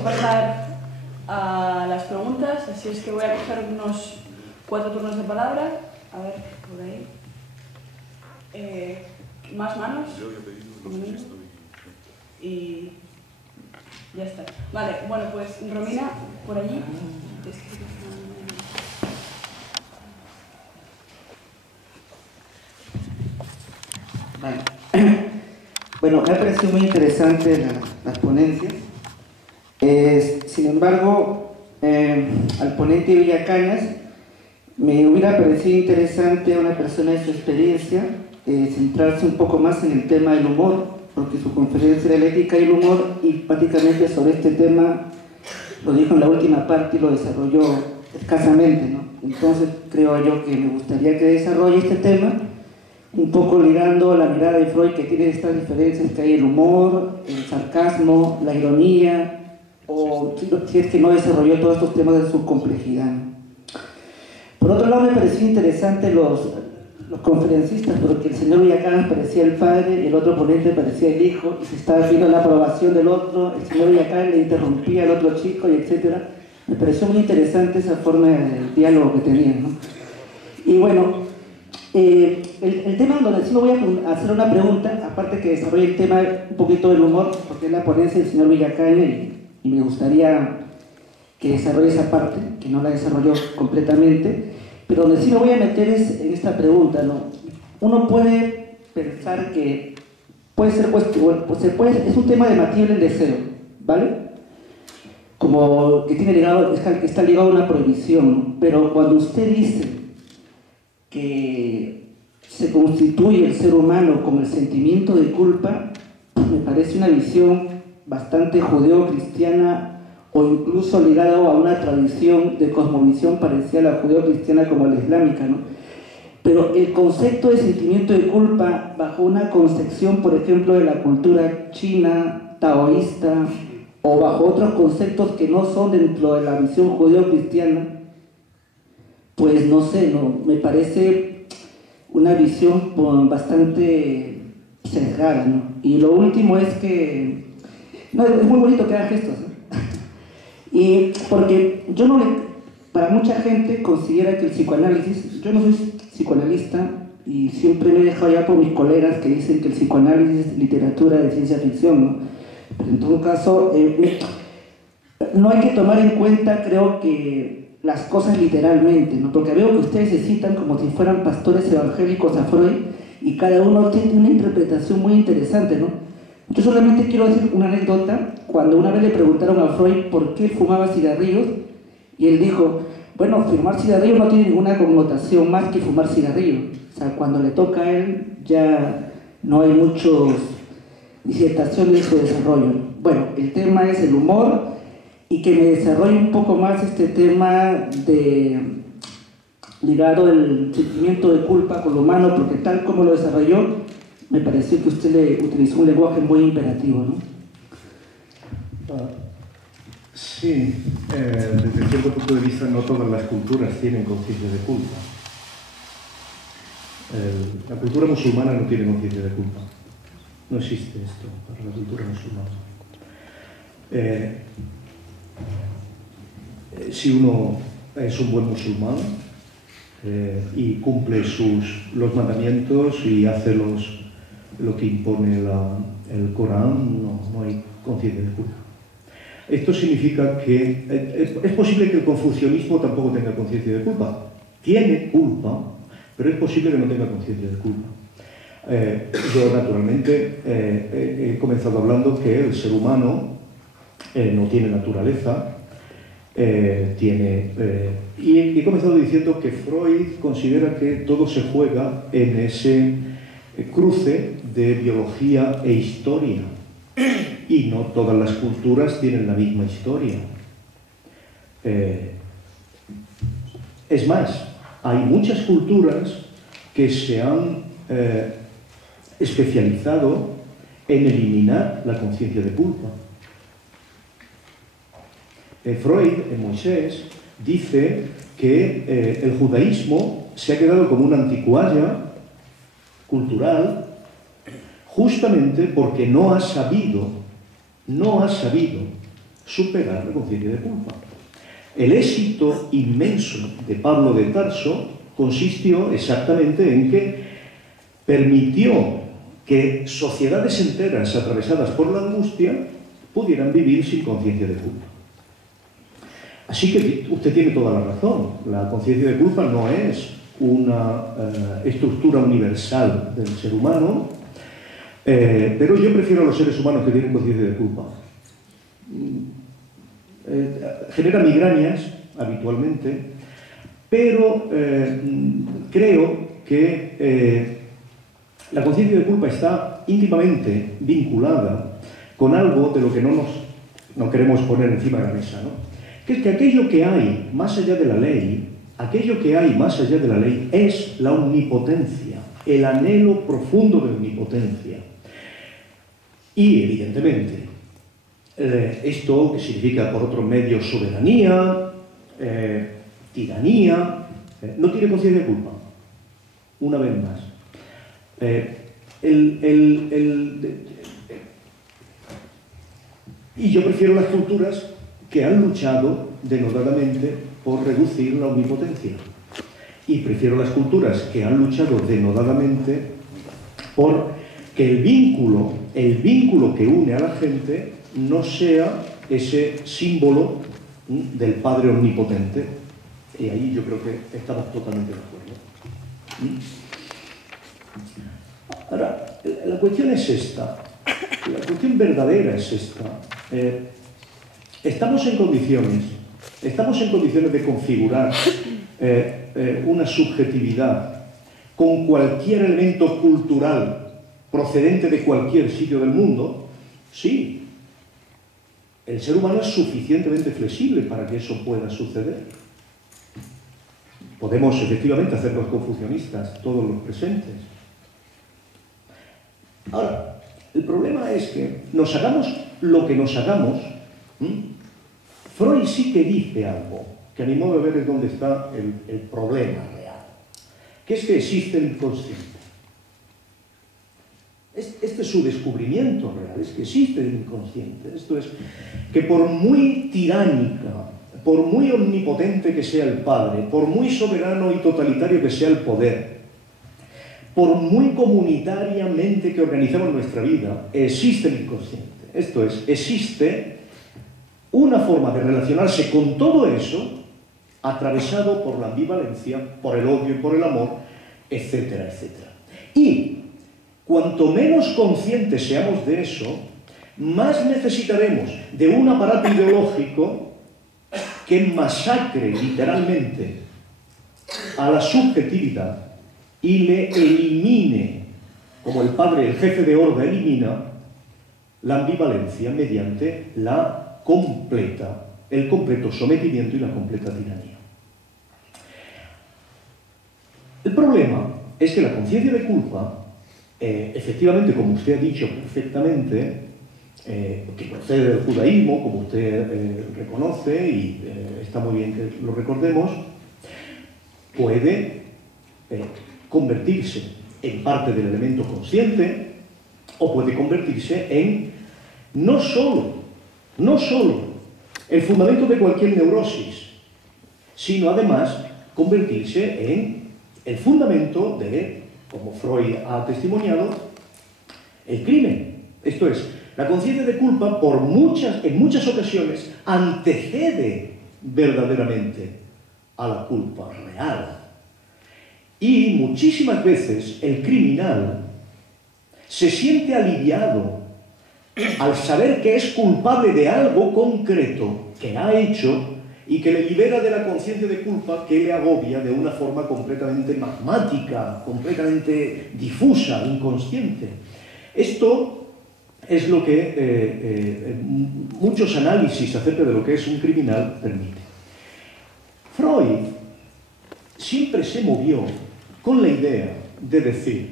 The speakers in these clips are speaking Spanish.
a pasar a las preguntas, así es que voy a coger unos 4 turnos de palabra. A ver, por ahí. ¿Más manos? Yo había pedido, no sé si estoy... Y ya está. Vale, bueno, pues Romina, por allí. Vale. Bueno, me ha parecido muy interesante las ponencias. Sin embargo, al ponente Villacañas me hubiera parecido interesante a una persona de su experiencia centrarse un poco más en el tema del humor, porque su conferencia era la ética y el humor, y prácticamente sobre este tema lo dijo en la última parte y lo desarrolló escasamente, ¿no? Entonces creo yo que me gustaría que desarrolle este tema, un poco ligando la mirada de Freud, que tiene estas diferencias que hay el humor, el sarcasmo, la ironía, o si es que no desarrolló todos estos temas de su complejidad. Por otro lado, me pareció interesante los conferencistas, porque el señor Villacañas parecía el padre y el otro ponente parecía el hijo, y se estaba viendo la aprobación del otro, el señor Villacañas le interrumpía al otro chico, y etcétera. Me pareció muy interesante esa forma de diálogo que tenían, ¿no? Y bueno, el tema donde sí me voy a hacer una pregunta, aparte que desarrolle el tema un poquito del humor, porque es la ponencia del señor Villacañas y me gustaría que desarrolle esa parte, que no la desarrolló completamente, pero donde sí me voy a meter es en esta pregunta, ¿no? Uno puede pensar que puede ser cuestión, es un tema debatible el deseo, ¿vale? Como que está ligado a una prohibición, ¿no? Pero cuando usted dice que se constituye el ser humano con el sentimiento de culpa, me parece una visión bastante judeo-cristiana, o incluso ligado a una tradición de cosmovisión parecida a la judeo-cristiana como la islámica, ¿no? Pero el concepto de sentimiento de culpa, bajo una concepción, por ejemplo, de la cultura china, taoísta, o bajo otros conceptos que no son dentro de la visión judeo-cristiana, pues no sé, ¿no? Me parece una visión bastante sesgada, ¿no? Y lo último es que, no, es muy bonito que haga gestos, ¿no? Y porque para mucha gente considera que el psicoanálisis, yo no soy psicoanalista y siempre me he dejado ya por mis colegas que dicen que el psicoanálisis es literatura de ciencia ficción, ¿no? Pero en todo caso, no hay que tomar en cuenta, creo que las cosas literalmente, ¿no? Porque veo que ustedes se citan como si fueran pastores evangélicos a Freud y cada uno tiene una interpretación muy interesante, ¿no? Yo solamente quiero decir una anécdota. Cuando una vez le preguntaron a Freud por qué fumaba cigarrillos, y él dijo, bueno, fumar cigarrillos no tiene ninguna connotación más que fumar cigarrillos. O sea, cuando le toca a él ya no hay muchas disertaciones de su desarrollo. Bueno, el tema es el humor, y que me desarrolle un poco más este tema ligado al sentimiento de culpa con lo humano, porque tal como lo desarrolló, me pareció que usted le utilizó un lenguaje muy imperativo, ¿no? Sí, desde cierto punto de vista no todas las culturas tienen conciencia de culpa. La cultura musulmana no tiene conciencia de culpa. No existe esto para la cultura musulmana. Si uno es un buen musulmán y cumple los mandamientos y hace lo que impone el Corán, no hay conciencia de culpa. Esto significa que es posible que el confucianismo tampoco tenga conciencia de culpa. Tiene culpa, pero es posible que no tenga conciencia de culpa. Yo, naturalmente, he comenzado hablando que el ser humano no tiene naturaleza, y he comenzado diciendo que Freud considera que todo se juega en ese cruce de biología e historia, y no todas las culturas tienen la misma historia. Es más, hay muchas culturas que se han especializado en eliminar la conciencia de culpa. Freud, en Moisés, dice que el judaísmo se ha quedado como una anticualla cultural justamente porque no ha sabido superar la conciencia de culpa. El éxito inmenso de Pablo de Tarso consistió exactamente en que permitió que sociedades enteras atravesadas por la angustia pudieran vivir sin conciencia de culpa. Así que usted tiene toda la razón. La conciencia de culpa no es una estructura universal del ser humano, pero yo prefiero a los seres humanos que tienen conciencia de culpa. Genera migrañas habitualmente, pero creo que la conciencia de culpa está íntimamente vinculada con algo de lo que no queremos poner encima de la mesa, ¿no? Que es que aquello que hay más allá de la ley, es la omnipotencia, el anhelo profundo de omnipotencia. Y, evidentemente, esto que significa, por otros medios, soberanía, tiranía, no tiene conciencia de culpa. Una vez más. Y yo prefiero las culturas que han luchado denodadamente por reducir la omnipotencia. Y prefiero las culturas que han luchado denodadamente por que el vínculo que une a la gente no sea ese símbolo del Padre Omnipotente. Y ahí yo creo que estamos totalmente de acuerdo. Ahora, la cuestión es esta. La cuestión verdadera es esta. Estamos en condiciones de configurar una subjetividad con cualquier elemento cultural procedente de cualquier sitio del mundo. Sí, el ser humano es suficientemente flexible para que eso pueda suceder. Podemos efectivamente hacernos confucionistas, todos los presentes. Ahora, el problema es que nos hagamos lo que nos hagamos, Freud sí que dice algo, que a mi modo de ver es donde está el problema real, que es que existe el inconsciente. Este es su descubrimiento real, es que existe el inconsciente. Esto es, que por muy tiránica, por muy omnipotente que sea el Padre, por muy soberano y totalitario que sea el poder, por muy comunitariamente que organizamos nuestra vida, existe el inconsciente. Esto es, existe una forma de relacionarse con todo eso atravesado por la ambivalencia, por el odio y por el amor, etcétera, etcétera. Y cuanto menos conscientes seamos de eso, más necesitaremos de un aparato ideológico que masacre literalmente a la subjetividad y le elimine, como el padre, el jefe de horda, elimina la ambivalencia mediante el completo sometimiento y la completa tiranía. El problema es que la conciencia de culpa, efectivamente, como usted ha dicho perfectamente, que procede del judaísmo, como usted reconoce, y está muy bien que lo recordemos, puede convertirse en parte del elemento consciente o puede convertirse en no solo el fundamento de cualquier neurosis, sino además convertirse en el fundamento de, como Freud ha testimoniado, el crimen. Esto es, la conciencia de culpa en muchas ocasiones antecede verdaderamente a la culpa real. Y muchísimas veces el criminal se siente aliviado al saber que es culpable de algo concreto que ha hecho y que le libera de la conciencia de culpa que le agobia de una forma completamente magmática, completamente difusa, inconsciente. Esto es lo que muchos análisis acerca de lo que es un criminal permiten. Freud siempre se movió con la idea de decir,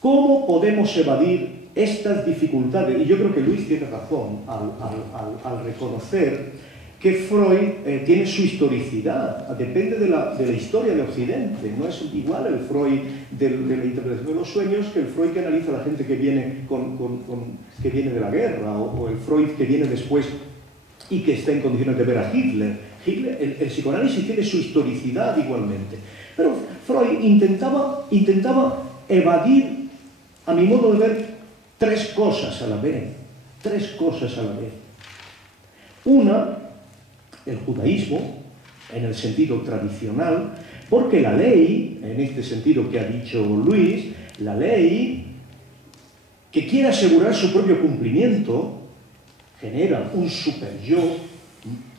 ¿cómo podemos evadir estas dificultades? Y yo creo que Luis tiene razón al reconocer que Freud tiene su historicidad, depende de la historia de Occidente. No es igual el Freud de la interpretación de los sueños que el Freud que analiza a la gente que viene, que viene de la guerra, o el Freud que viene después y que está en condiciones de ver a Hitler. El psicoanálisis tiene su historicidad igualmente. Pero Freud intentaba evadir, a mi modo de ver, tres cosas a la vez. Tres cosas a la vez. Una, el judaísmo, en el sentido tradicional, porque la ley, en este sentido que ha dicho Luis, la ley que quiere asegurar su propio cumplimiento, genera un superyo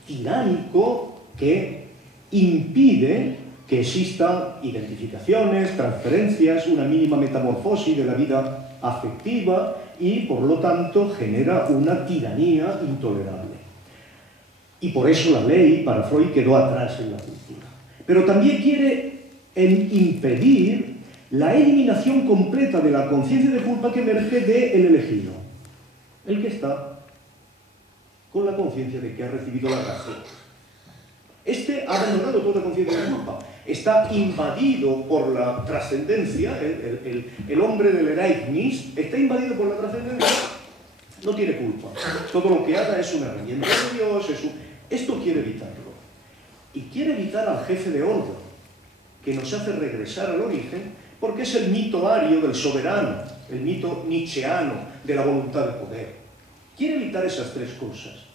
tiránico que impide que existan identificaciones, transferencias, una mínima metamorfosis de la vida afectiva y, por lo tanto, genera una tiranía intolerable. Y por eso la ley, para Freud, quedó atrás en la cultura. Pero también quiere impedir la eliminación completa de la conciencia de culpa que emerge del elegido, el que está con la conciencia de que ha recibido la gracia. Este ha abandonado toda conciencia de culpa, está invadido por la trascendencia, el hombre del Ereignis está invadido por la trascendencia, no tiene culpa. Todo lo que haga es una herramienta de Dios, esto quiere evitarlo. Y quiere evitar al jefe de orden, que nos hace regresar al origen, porque es el mito ario del soberano, el mito nietzscheano de la voluntad de poder. Quiere evitar esas tres cosas.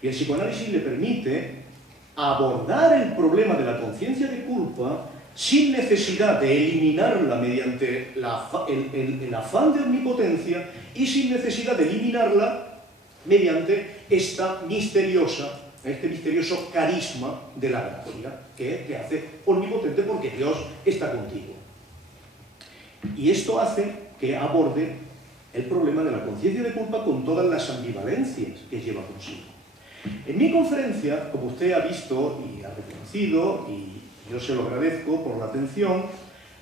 Y el psicoanálisis le permite abordar el problema de la conciencia de culpa sin necesidad de eliminarla mediante el afán de omnipotencia y sin necesidad de eliminarla mediante este misterioso carisma de la gracia que te hace omnipotente porque Dios está contigo. Y esto hace que aborde el problema de la conciencia de culpa con todas las ambivalencias que lleva consigo. En mi conferencia, como usted ha visto y ha reconocido, y yo se lo agradezco por la atención,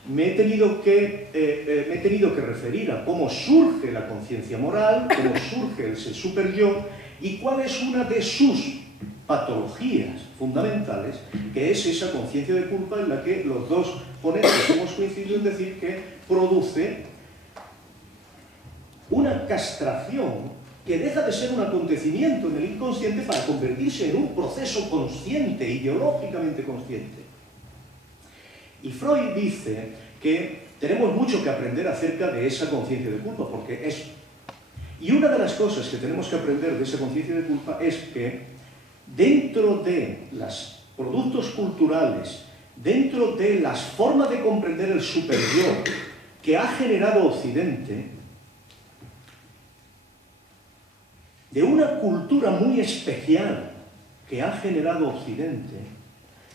me he tenido que referir a cómo surge la conciencia moral, cómo surge el superyo y cuál es una de sus patologías fundamentales, que es esa conciencia de culpa en la que los dos ponentes hemos coincidido en decir que produce una castración que deja de ser un acontecimiento en el inconsciente para convertirse en un proceso consciente, ideológicamente consciente. Y Freud dice que tenemos mucho que aprender acerca de esa conciencia de culpa, porque es... Y una de las cosas que tenemos que aprender de esa conciencia de culpa es que dentro de los productos culturales, dentro de las formas de comprender el superyo que ha generado Occidente, de una cultura muy especial que ha generado Occidente,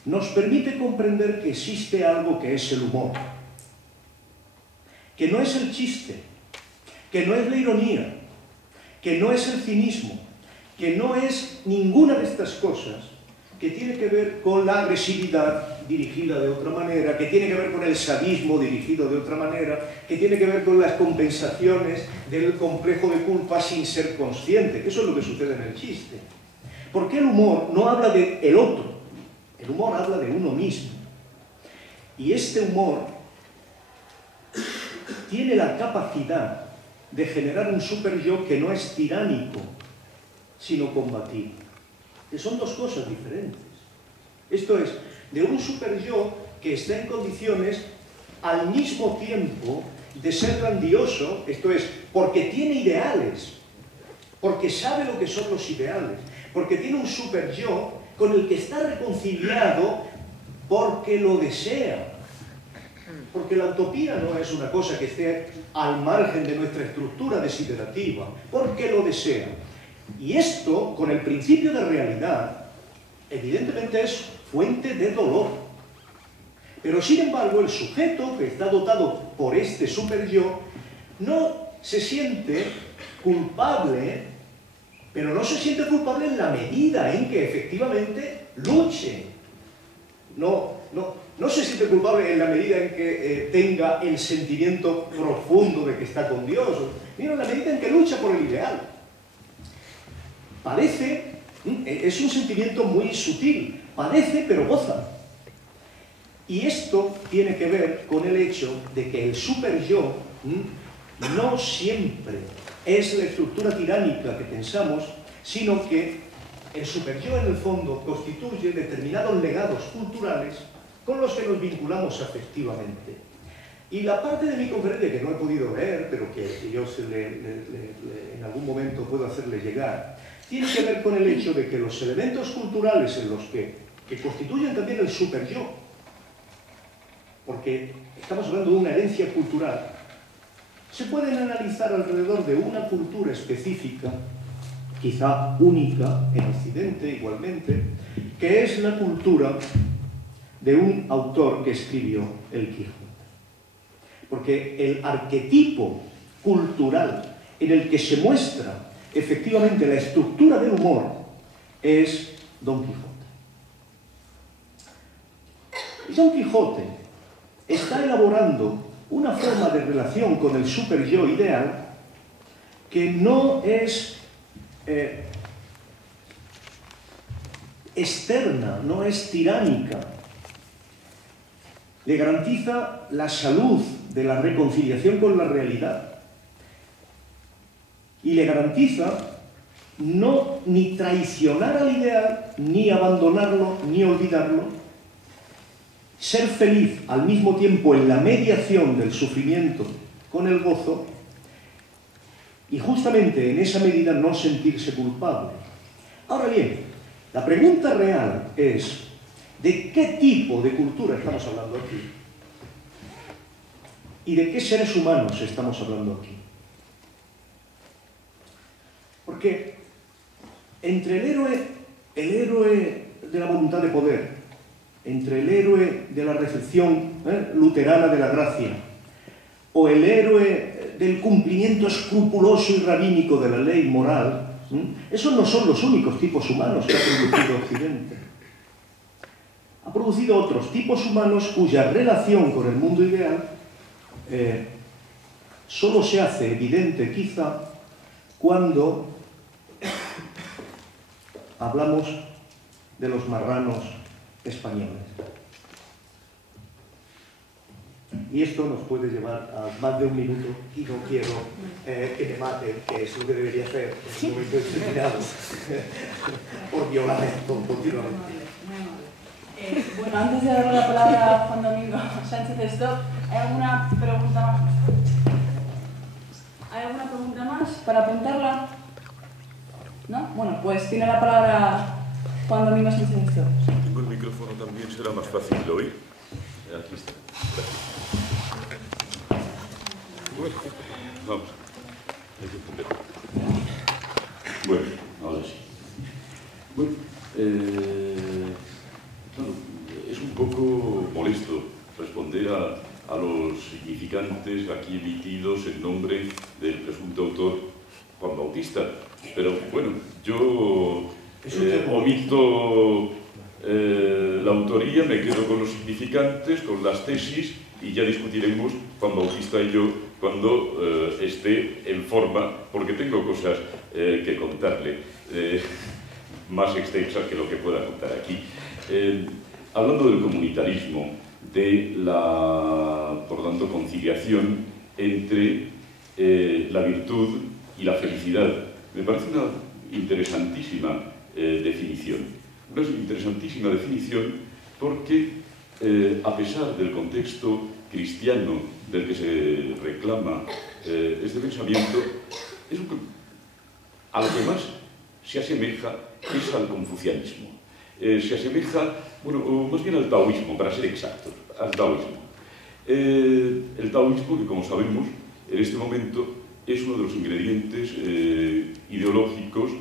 nos permite comprender que existe algo que es el humor, que no es el chiste, que no es la ironía, que no es el cinismo, que no es ninguna de estas cosas, que tiene que ver con la agresividad dirigida de otra manera, que tiene que ver con el sadismo dirigido de otra manera, que tiene que ver con las compensaciones del complejo de culpa sin ser consciente, que eso es lo que sucede en el chiste. Porque el humor no habla del otro, el humor habla de uno mismo. Y este humor tiene la capacidad de generar un superyo que no es tiránico, sino combativo. Que son dos cosas diferentes. Esto es, de un superyo que está en condiciones al mismo tiempo de ser grandioso, esto es, porque tiene ideales, porque sabe lo que son los ideales, porque tiene un superyo con el que está reconciliado porque lo desea. Porque la utopía no es una cosa que esté al margen de nuestra estructura desiderativa, porque lo desea. Y esto, con el principio de realidad, evidentemente es fuente de dolor. Pero sin embargo, el sujeto que está dotado por este superyo no se siente culpable, pero no se siente culpable en la medida en que efectivamente luche. No se siente culpable en la medida en que tenga el sentimiento profundo de que está con Dios, sino en la medida en que lucha por el ideal. Padece, es un sentimiento muy sutil, padece pero goza. Y esto tiene que ver con el hecho de que el superyo no siempre es la estructura tiránica que pensamos, sino que el superyo en el fondo constituye determinados legados culturales con los que nos vinculamos afectivamente. Y la parte de mi conferencia que no he podido leer, pero que yo en algún momento puedo hacerle llegar, tiene que ver con el hecho de que los elementos culturales en los que constituyen también el superyo, porque estamos hablando de una herencia cultural, se pueden analizar alrededor de una cultura específica, quizá única en Occidente igualmente, que es la cultura de un autor que escribió El Quijote. Porque el arquetipo cultural en el que se muestra efectivamente la estructura del humor es Don Quijote. Y Don Quijote está elaborando una forma de relación con el superyo ideal que no es externa, no es tiránica. Le garantiza la salud de la reconciliación con la realidad y le garantiza no ni traicionar al ideal, ni abandonarlo, ni olvidarlo, ser feliz al mismo tiempo en la mediación del sufrimiento con el gozo y justamente en esa medida no sentirse culpable. Ahora bien, la pregunta real es: ¿de qué tipo de cultura estamos hablando aquí? ¿Y de qué seres humanos estamos hablando aquí? Porque entre el héroe de la voluntad de poder, entre el héroe de la recepción luterana de la gracia, o el héroe del cumplimiento escrupuloso y rabínico de la ley moral, esos no son los únicos tipos humanos que ha producido Occidente. Ha producido otros tipos humanos cuya relación con el mundo ideal solo se hace evidente quizá cuando hablamos de los marranos españoles. Y esto nos puede llevar a más de un minuto y no quiero que me maten, que es lo que debería hacer en un momento determinado, por violar esto continuamente. Bueno, antes de darle la palabra a Juan Domingo Sánchez Stock, ¿hay alguna pregunta más? ¿Hay alguna pregunta más para apuntarla? ¿No? Bueno, pues tiene la palabra Juan Domingo Sánchez Stock. Si tengo el micrófono también será más fácil de oír. Aquí está. Bueno, vamos. Hay que entender. Bueno, ahora sí. Bueno, claro, es un poco molesto responder a los significantes aquí emitidos en nombre del presunto autor Juan Bautista. Pero bueno, yo omito la autoría, me quedo con los significantes, con las tesis, y ya discutiremos Juan Bautista y yo cuando esté en forma, porque tengo cosas que contarle, más extensas que lo que pueda contar aquí. Hablando del comunitarismo, de la, por tanto, conciliación entre la virtud y la felicidad, me parece una interesantísima definición. Una interesantísima definición porque, a pesar del contexto cristiano del que se reclama este pensamiento, a lo que más se asemeja es al confucianismo. Se asemeja, bueno, más bien al taoísmo, para ser exactos, al taoísmo. El taoísmo, que como sabemos, en este momento es uno de los ingredientes ideológicos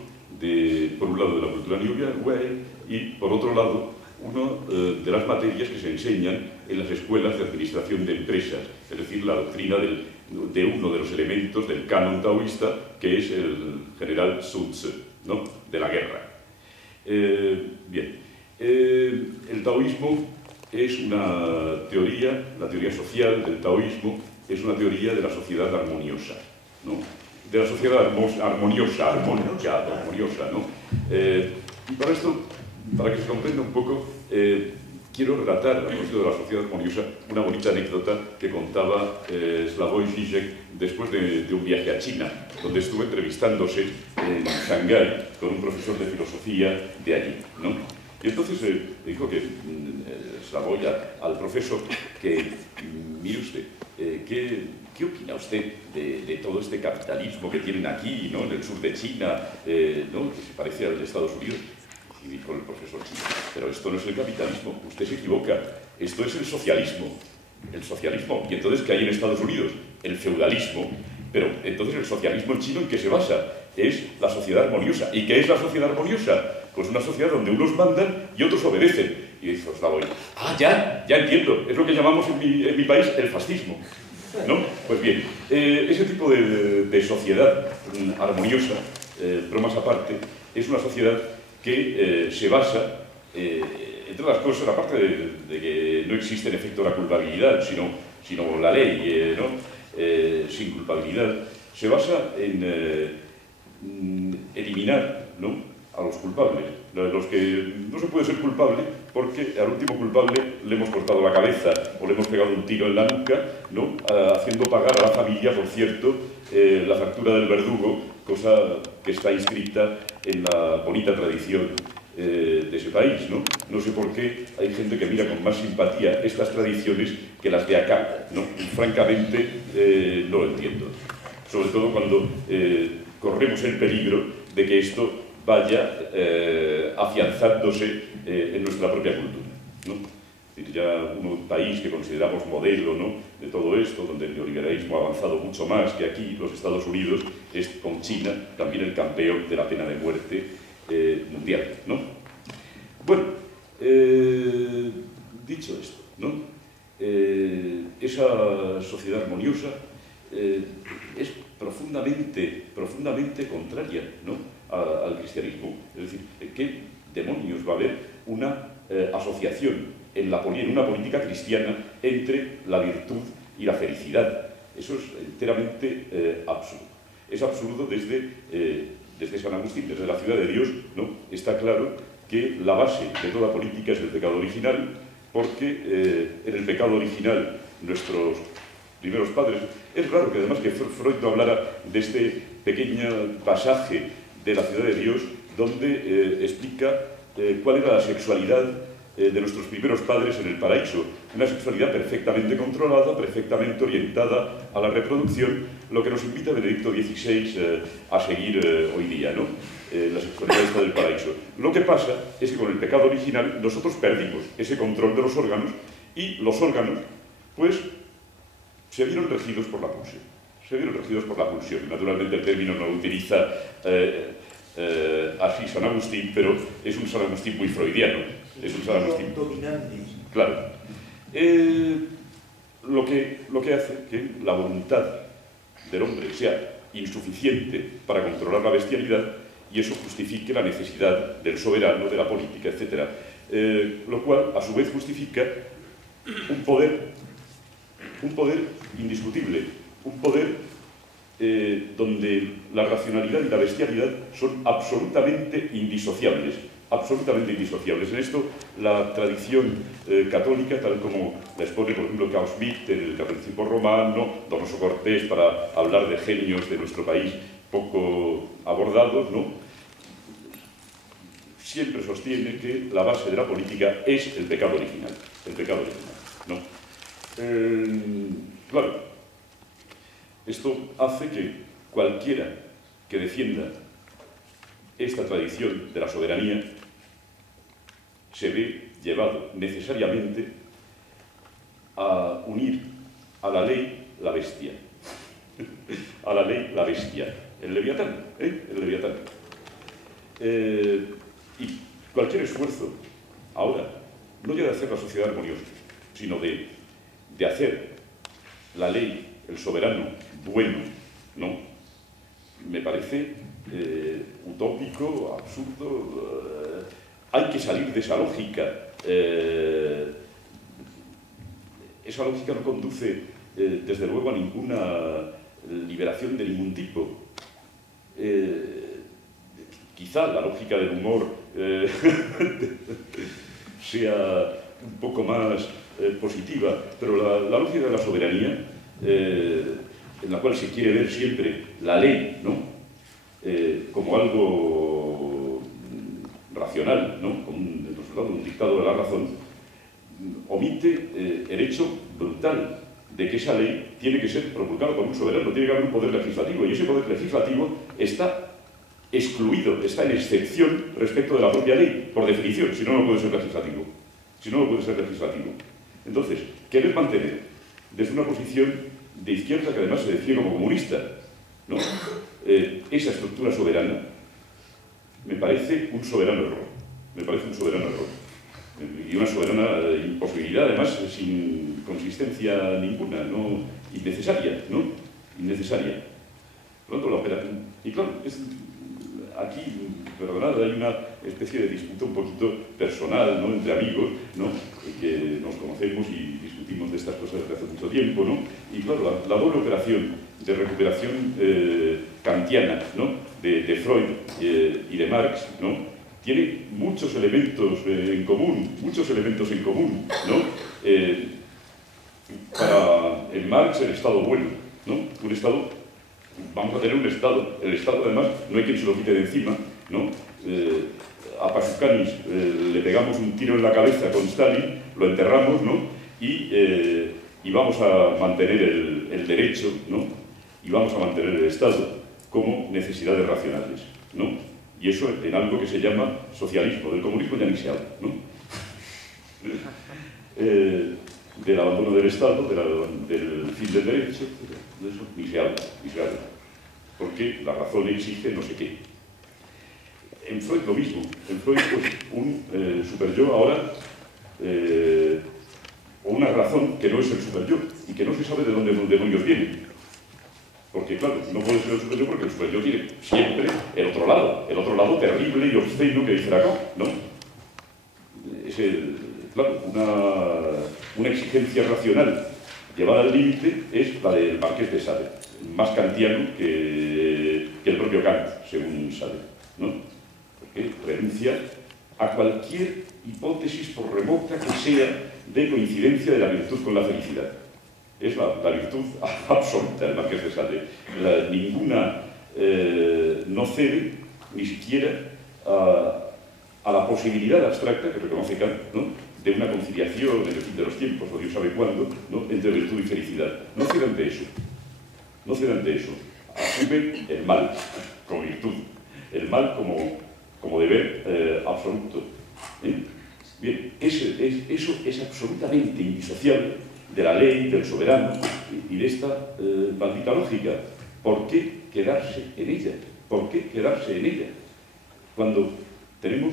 por un lado de la cultura New Wave y por otro lado una de las materias que se enseñan en las escuelas de administración de empresas, es decir, la doctrina de uno de los elementos del canon taoísta, que es el general Sun Tzu, ¿no?, de la guerra. Bien, el taoísmo es una teoría, la teoría social del taoísmo es una teoría de la sociedad armoniosa, ¿no?, de la sociedad armoniosa, ¿no? Y para esto, para que se comprenda un poco, quiero relatar, a propósito de la sociedad armoniosa, una bonita anécdota que contaba Slavoj Žižek después de un viaje a China, donde estuvo entrevistándose en Shanghái con un profesor de filosofía de allí, ¿no? Y entonces dijo que Slavoj al profesor que, mire usted, ¿qué opina usted de todo este capitalismo que tienen aquí, ¿no?, en el sur de China, ¿no?, que se parece al de Estados Unidos? Y dijo el profesor chino, pero esto no es el capitalismo, usted se equivoca, esto es el socialismo. El socialismo. Y entonces, ¿qué hay en Estados Unidos? El feudalismo. Pero entonces, ¿el socialismo chino en qué se basa? Es la sociedad armoniosa. ¿Y qué es la sociedad armoniosa? Pues una sociedad donde unos mandan y otros obedecen. Y dice Slavoj, ya entiendo, es lo que llamamos en mi país el fascismo, ¿no? Pues bien, ese tipo de sociedad armoniosa, bromas aparte, es una sociedad que se basa, entre otras cosas, aparte de que no existe en efecto la culpabilidad, sino la ley, ¿no?, sin culpabilidad, se basa en eliminar, ¿no?, a los culpables, los que no se puede ser culpable porque al último culpable le hemos cortado la cabeza o le hemos pegado un tiro en la nuca, ¿no?, haciendo pagar a la familia, por cierto, la factura del verdugo, cosa que está inscrita en la bonita tradición de ese país, ¿no? No sé por qué hay gente que mira con más simpatía estas tradiciones que las de acá, ¿no? Y francamente no lo entiendo. Sobre todo cuando corremos el peligro de que esto vaya afianzándose en nuestra propia cultura, ¿no? Es decir, ya un país que consideramos modelo, ¿no?, de todo esto, donde el neoliberalismo ha avanzado mucho más que aquí, los Estados Unidos, es con China también el campeón de la pena de muerte mundial, ¿no? Bueno, dicho esto, ¿no?, esa sociedad armoniosa es profundamente contraria, ¿no?, al cristianismo. Es decir, ¿qué demonios va a haber una asociación en una política cristiana entre la virtud y la felicidad? Eso es enteramente absurdo. Es absurdo desde San Agustín, desde la ciudad de Dios, ¿no? Está claro que la base de toda política es el pecado original, porque en el pecado original nuestros primeros padres... Es raro que además que Freud no hablara de este pequeño pasaje de la ciudad de Dios, donde explica cuál era la sexualidad de nuestros primeros padres en el paraíso. Una sexualidad perfectamente controlada, perfectamente orientada a la reproducción, lo que nos invita Benedicto XVI a seguir hoy día, ¿no? La sexualidad está del paraíso. Lo que pasa es que con el pecado original nosotros perdimos ese control de los órganos y los órganos, pues, se vieron regidos por la pulsión. Se vieron regidos por la pulsión. Naturalmente el término no lo utiliza así San Agustín, pero es un San Agustín muy freudiano. Es un San Agustín dominante. Claro. Lo que hace que la voluntad del hombre sea insuficiente para controlar la bestialidad y eso justifique la necesidad del soberano, de la política, etc. Lo cual, a su vez, justifica un poder indiscutible, un poder donde la racionalidad y la bestialidad son absolutamente indisociables. En esto, la tradición católica, tal como la expone, por ejemplo, Carl Schmitt en el Catolicismo Romano, Donoso Cortés, para hablar de genios de nuestro país poco abordados, ¿no?, siempre sostiene que la base de la política es el pecado original, ¿no? Claro, esto hace que cualquiera que defienda esta tradición de la soberanía se ve llevado necesariamente a unir a la ley la bestia. A la ley la bestia. El leviatán, el leviatán. Y cualquier esfuerzo ahora, no ya de hacer la sociedad armoniosa, sino de hacer la ley, el soberano, bueno, ¿no?, me parece utópico, absurdo. Hay que salir de esa lógica. Esa lógica no conduce, desde luego, a ninguna liberación de ningún tipo. Quizá la lógica del humor sea un poco más positiva, pero la lógica de la soberanía, en la cual se quiere ver siempre la ley, ¿no? Como algo racional, ¿no? Como el resultado de un dictado de la razón, omite el hecho brutal de que esa ley tiene que ser promulgada por un soberano, tiene que haber un poder legislativo, y ese poder legislativo está excluido, está en excepción respecto de la propia ley, por definición, si no, no puede ser legislativo. Si no, no puede ser legislativo. Entonces, querer mantener desde una posición de izquierda, que además se define como comunista, ¿no? Esa estructura soberana, me parece un soberano error. Me parece un soberano error. Y una soberana imposibilidad, además, sin consistencia ninguna, ¿no? Innecesaria, ¿no? Innecesaria. Por lo tanto, la operación... Y claro, aquí, perdonad, hay una especie de disputa un poquito personal, ¿no? Entre amigos, ¿no? Que nos conocemos y discutimos de estas cosas desde hace mucho tiempo, ¿no? Y claro, la doble operación de recuperación kantiana, ¿no? De Freud y de Marx, ¿no? Tiene muchos elementos en común, ¿no? Para en Marx el Estado bueno, ¿no? Un Estado, vamos a tener un Estado, el Estado además no hay quien se lo quite de encima, ¿no? A Pashukanis le pegamos un tiro en la cabeza con Stalin, lo enterramos, ¿no? Y vamos a mantener el derecho, ¿no? Y vamos a mantener el Estado como necesidades racionales, ¿no? Y eso en algo que se llama socialismo. Del comunismo ya ni se habla, ¿no? Del abandono del Estado, del fin del derecho, de eso ni se habla, ni se habla. Porque la razón exige no sé qué. En Freud lo mismo. En Freud, pues, un superyo ahora, o una razón que no es el superyo, y que no se sabe de dónde demonios viene. Porque, claro, no puede ser el superyo porque el superyo tiene siempre el otro lado terrible y obsceno que dice Lacan, ¿no? Claro, una exigencia racional llevada al límite es la del Marqués de Sade, más kantiano que el propio Kant, según Sade, ¿no? Porque renuncia a cualquier hipótesis, por remota que sea, de coincidencia de la virtud con la felicidad. Es la virtud absoluta del Marqués de Sade. Ninguna no cede ni siquiera a la posibilidad abstracta que reconoce Kant, ¿no? De una conciliación en el fin de los tiempos, o Dios sabe cuándo, ¿no? Entre virtud y felicidad. No cede ante eso. No cede ante eso. Asume el mal como virtud, el mal como deber absoluto. Bien, eso es absolutamente indisociable de la ley, del soberano y de esta maldita lógica. ¿Por qué quedarse en ella? ¿Por qué quedarse en ella? Cuando tenemos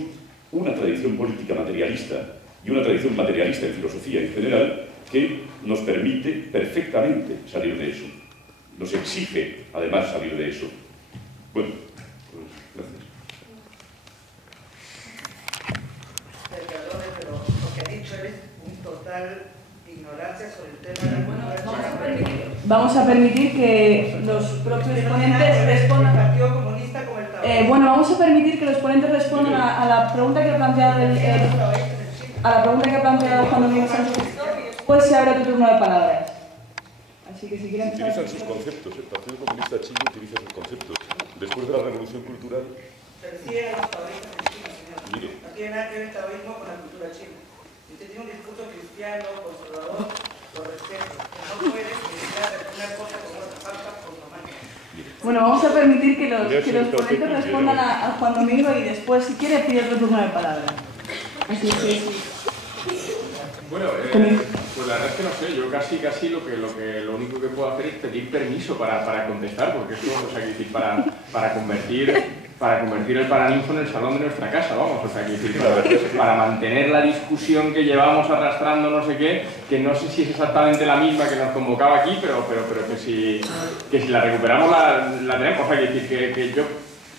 una tradición política materialista y una tradición materialista en filosofía en general que nos permite perfectamente salir de eso. Nos exige, además, salir de eso. Bueno, pues gracias. Perdone, pero lo que ha dicho es un total ignorancia sobre el tema. Bueno, vamos a permitir que los propios ponentes respondan. Bueno, vamos a permitir que los ponentes respondan a la pregunta que ha planteado Juan Domingo Sánchez. Pues se abre otro turno de palabras. Así que si quieren empezar... Utilizan sus conceptos, el Partido Comunista Chino utiliza sus conceptos. Después de la Revolución Cultural... Persigue a los taoístas en China, señor. Mire. No tiene nada que ver el taoísmo con la cultura china. Si usted tiene un discurso cristiano, conservador, lo respeto. No puede utilizar una cosa como otra, falta por la mano. Bueno, vamos a permitir que los ponentes respondan a Juan Domingo y después, si quiere, pide otro turno de palabras. Así que... Bueno, pues la verdad es que no sé, yo casi lo único que puedo hacer es pedir permiso para contestar, porque esto, o sea, que decir, para convertir el Paraninfo en el salón de nuestra casa, vamos, o sea, que decir, para mantener la discusión que llevamos arrastrando no sé qué, que no sé si es exactamente la misma que nos convocaba aquí, pero que si la recuperamos la tenemos, o sea, que decir, que yo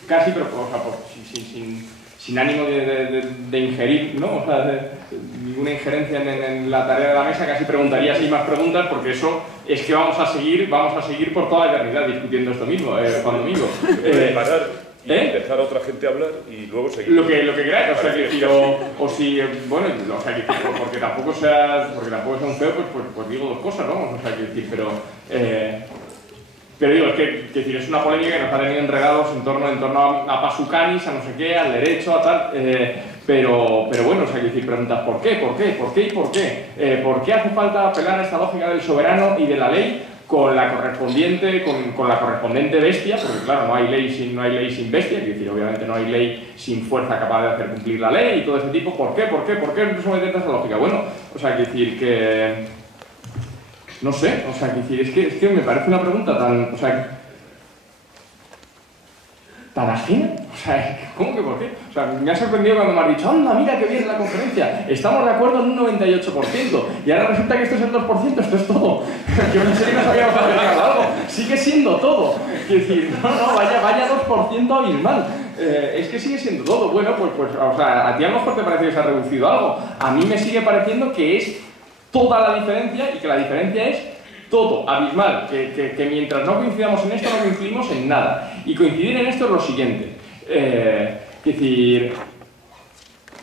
casi, pero, o sea, pues, sin ánimo de ingerir, ¿no? O sea, ninguna injerencia en la tarea de la mesa, casi preguntaría si hay más preguntas, porque eso es que vamos a seguir por toda la eternidad discutiendo esto mismo, Juan Domingo. dejar a otra gente hablar y luego seguir. Lo que queráis, o sea, que o si, bueno, o sea, que porque tampoco sea un feo, pues digo dos cosas, ¿no? O sea, que decir, pero digo, es que decir, es una polémica que nos ha tenido enredados en torno a Pasucanis, a no sé qué, al derecho, a tal, pero bueno, o sea, que decir, preguntas ¿por qué? ¿Por qué? ¿Por qué? ¿Y por qué? ¿Por qué hace falta apelar a esta lógica del soberano y de la ley con la correspondiente bestia? Porque claro, no hay ley sin bestia, es decir, obviamente no hay ley sin fuerza capaz de hacer cumplir la ley y todo ese tipo. ¿Por qué? ¿Por qué? ¿Por qué someterte a esa lógica? Bueno, o sea, que decir que... No sé, o sea, que decir, es que me parece una pregunta tan... O sea, ¿tan ajena? O sea, ¿cómo que por qué? O sea, me ha sorprendido cuando me has dicho, anda, mira qué bien la conferencia, estamos de acuerdo en un 98%, y ahora resulta que esto es el 2%, esto es todo. Yo pensé que nos habíamos arreglado algo, sigue siendo todo. Es decir, no, vaya 2% abismal. Es que sigue siendo todo. Bueno, pues, o sea, a ti a lo mejor te parece que se ha reducido algo. A mí me sigue pareciendo que es toda la diferencia, y que la diferencia es todo, abismal, que mientras no coincidamos en esto no coincidimos en nada. Y coincidir en esto es lo siguiente, es decir,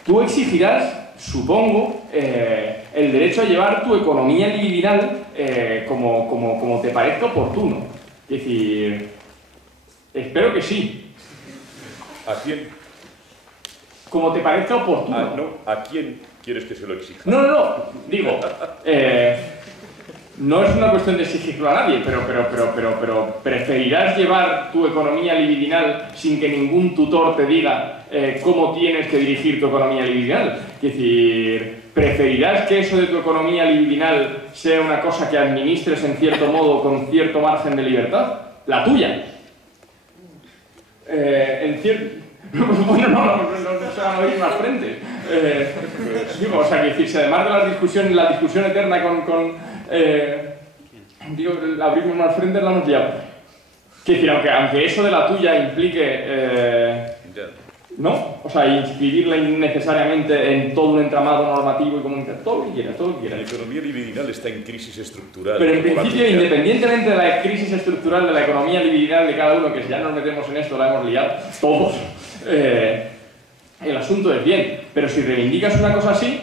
tú exigirás, supongo, el derecho a llevar tu economía libidinal como te parezca oportuno. Es decir, espero que sí. ¿A quién? Como te parezca oportuno. No, ¿a quién quieres que se lo exija? No, digo, no es una cuestión de exigirlo a nadie, pero preferirás llevar tu economía libidinal sin que ningún tutor te diga cómo tienes que dirigir tu economía libidinal. Es decir, preferirás que eso de tu economía libidinal sea una cosa que administres en cierto modo con cierto margen de libertad, la tuya. Bueno, no se van a oír más frentes. Digo, o sea, que decir, si además de la discusión eterna digo, abrimos más frentes, la hemos liado. Que decir, aunque eso de la tuya implique, ¿no? O sea, inscribirla innecesariamente en todo un entramado normativo y comunitario, todo lo que quieras, todo lo que quieras. La economía libidinal está en crisis estructural. Pero en principio, independientemente de la crisis estructural de la economía libidinal de cada uno, que si ya nos metemos en esto la hemos liado todos, el asunto es bien. Pero si reivindicas una cosa así,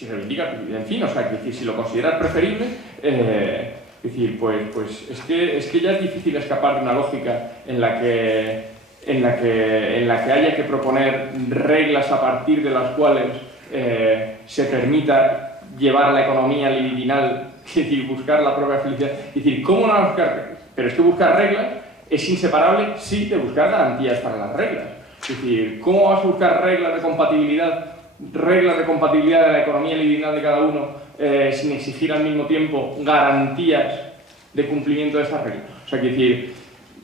en fin, o sea, que si lo consideras preferible, es decir, pues es que ya es difícil escapar de una lógica en la que haya que proponer reglas a partir de las cuales se permita llevar la economía libidinal, es decir, buscar la propia felicidad. Es decir, ¿cómo no buscar reglas? Pero es que buscar reglas es inseparable, sí, de buscar garantías para las reglas. Es decir, ¿cómo vas a buscar reglas de compatibilidad de la economía libidinal de cada uno sin exigir al mismo tiempo garantías de cumplimiento de esas reglas? O sea, que decir,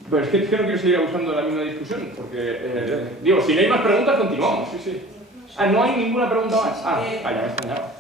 pues es que no quiero seguir abusando de la misma discusión, porque, digo, si no hay más preguntas, continuamos, sí. Ah, ¿no hay ninguna pregunta más? Ah, vaya, me he extrañado.